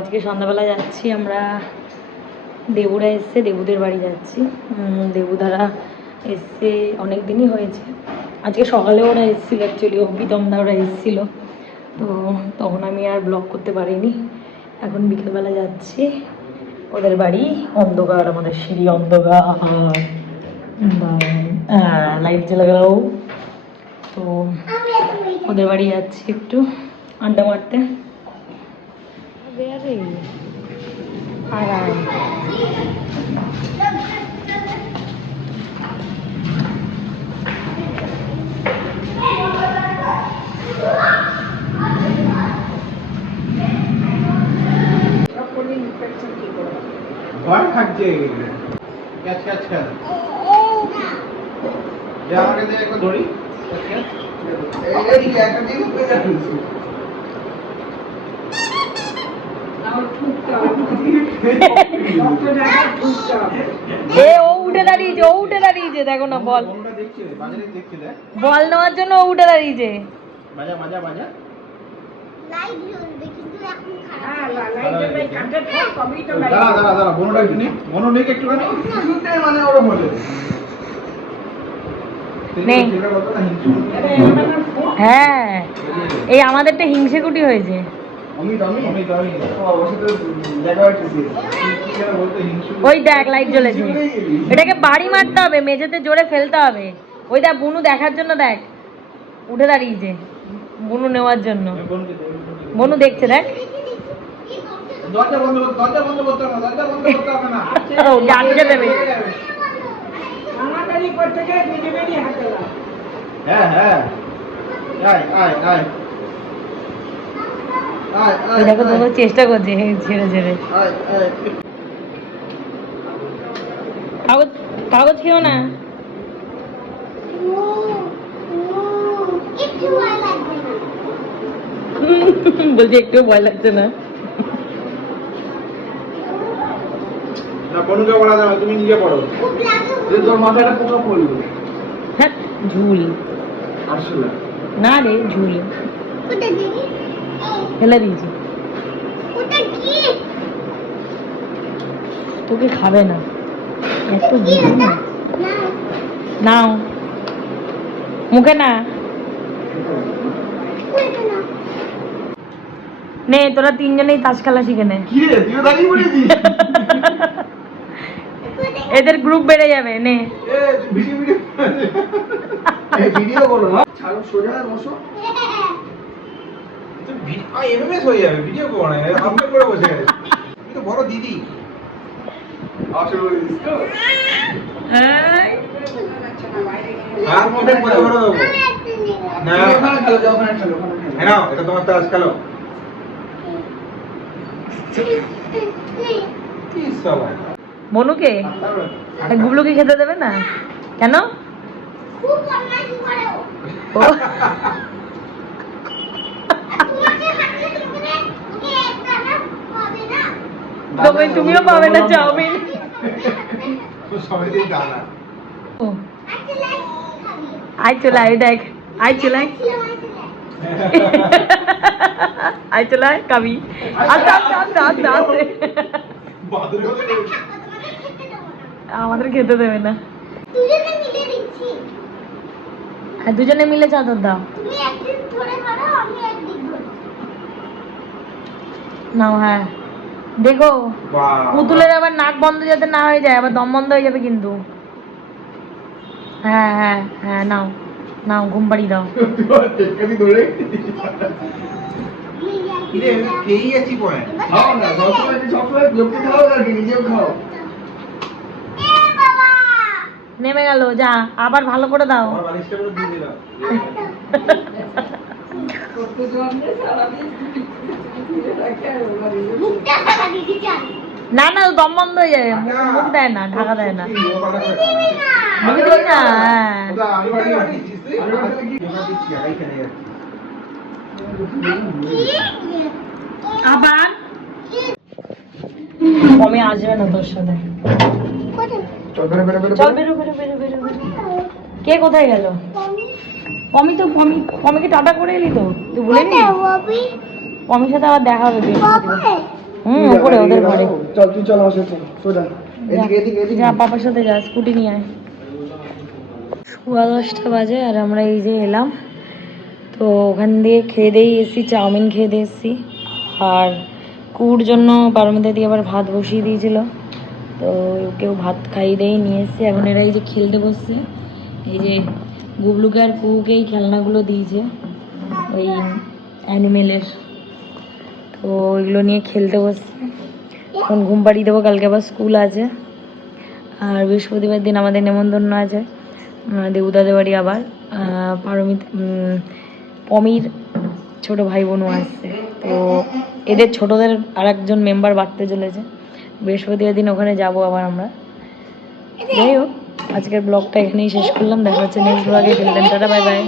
আজকে সন্ধ্যাবেলা যাচ্ছি আমরা দেবুরা এসছে, দেবুদের বাড়ি যাচ্ছি। দেবুদারা এসছে অনেক দিনই হয়েছে। আজকে সকালে ওরা এসেছিল অ্যাকচুয়ালি অভিতমদা ওরা এসেছিল। তো তখন আমি আর ব্লগ করতে পারিনি। এখন বিকেলবেলা যাচ্ছি। ওদের বাড়ি, অন্ধকার, আমাদের সিঁড়ি অন্ধকার। লাইট জ্বালা গেল তো ওদের বাড়ি যাচ্ছি একটু আড্ডা মারতে। বেয়ারে আরাম ভয় থাকছে ক্যাচ ক্যাচ ক্যাচ যে আমাকে ধরি। ক্যাচ। এইদিকে একটা দিন পেয়ে ফেলছি এ, ও উঠে দাঁড়িয়েছে, ও উঠে দাঁড়িয়েছে, দেখো না, বল। বল নেওয়ার জন্য ও উঠে দাঁড়িয়েছে। হ্যাঁ এই আমাদেরটা হিংসে কুটি হয়েছে। ওই দেখ লাইট জ্বলেছে এটাকে বাড়ি মারতে হবে মেঝেতে জোরে ফেলতে হবে। ওই দেখ বুনু দেখার জন্য দেখ। উঠে দাঁড়িয়েছে বুনু নেওয়ার জন্য। বুনু দেখছে দেখ। আটকে দেবে। হ্যাঁ হ্যাঁ। আয় আয় আয় দেখো চেষ্টা করছে ছেড়ে ছেড়ে কাগজ কাগজ খেও না? বলছে একটু ভয় লাগছে না? তুমি নিজে পড়ো। খুব লাগে যে তোর মাথাটা পোকা পড়বে হ্যাঁ ঝুল। না রে ঝুল। ফেলে দিয়েছি। তোকে খাবে না। না? নাও। মুখে না। নে তোরা তিনজনেই তাস খেলা শিখে নে। এদের গ্রুপ বেড়ে যাবে নে। Video video. এই ভিডিও করো না। সোজা বসো। এমএমএস হয়ে যাবে ভিডিও করো না করে বসে গেছে তো বড় দিদি আর মধ্যে দেবো না এটা তোমার মনুকে আর গুবলুকে খেতে দেবে না কেন খুব করে ও। ও তোমাকে হাতে ধরে ওকে একটা না পাবে না তবে তুমিও পাবে না চাউমিন সবাই দিয়ে দাদা ও, আচ্ছা লাইট খাবি আয় চলে আয় দেখ আয় চলে আয় ছিল আচ্ছা আয় চলে আয় কাবি। আস্তে আস্তে আস্তে আস্তে আস্তে। বাদুর কথা তোমাকে খেতে দেবো না। আমাদের খেতে দেবে না দুজনে মিলে আর দুজনে মিলে চাদর দাও নাও হ্যাঁ। দেখো পুতুলের আবার নাক বন্ধ যাতে না হয়ে যায় আবার দম বন্ধ হয়ে যাবে কিন্তু। হ্যাঁ হ্যাঁ হ্যাঁ নাও নাও ঘুম পাড়ি দাও নেমে গেল যা আবার ভালো করে দাও। না না দম বন্ধ হয়ে যাবে মুখ দেয় না ঢাকা দেয় না। মুখে না হ্যাঁ। আবার? কমে আসবে না তোর সাথে। চল বেরো বেরো বেরো চল বেরো বেরো বেরো বেরো বেরো। কে কোথায় গেল? পমি তো পমি পমিকে টাটা করে এলি তো? তুই বলে নি পমির সাথে আবার দেখা হবে হুম ওপরে ওদের ঘরে। চল তুই চল আমার সাথে সোজা এদিকে এদিকে এদিকে। যা পাপার সাথে যা স্কুটি নিয়ে আয়। সোয়া দশটা বাজে আর আমরা এই যে এলাম। তো ওখান দিয়ে খেয়ে দিয়ে এসেছি চাউমিন খেয়ে দিয়ে এসেছি। আর কুর জন্য পারমিতা দিয়ে আবার ভাত বসিয়ে দিয়েছিল। তো কেউ ভাত খাইয়ে দিয়ে নিয়ে এসছে। এখন এরা এই যে খেলতে বসছে। এই যে গুবলুকে আর কুকে এই খেলনাগুলো দিয়েছে, ওই অ্যানিমেলের। তো ওইগুলো নিয়ে খেলতে বসছে। এখন ঘুম পাড়িয়ে দেবো, কালকে আবার স্কুল আছে। আর বৃহস্পতিবার দিন আমাদের নেমন্তন্ন আছে দেবুদাদের বাড়ি আবার। পারমিত পমির ছোট ভাই বোনও আসছে। তো এদের ছোটদের আর একজন মেম্বার বাড়তে চলেছে। বৃহস্পতিবার দিন ওখানে যাব আবার আমরা। যাই হোক। আজকের ব্লগটা এখানেই শেষ করলাম। দেখা হচ্ছে নেক্সট ব্লগে টাটা বাই বাই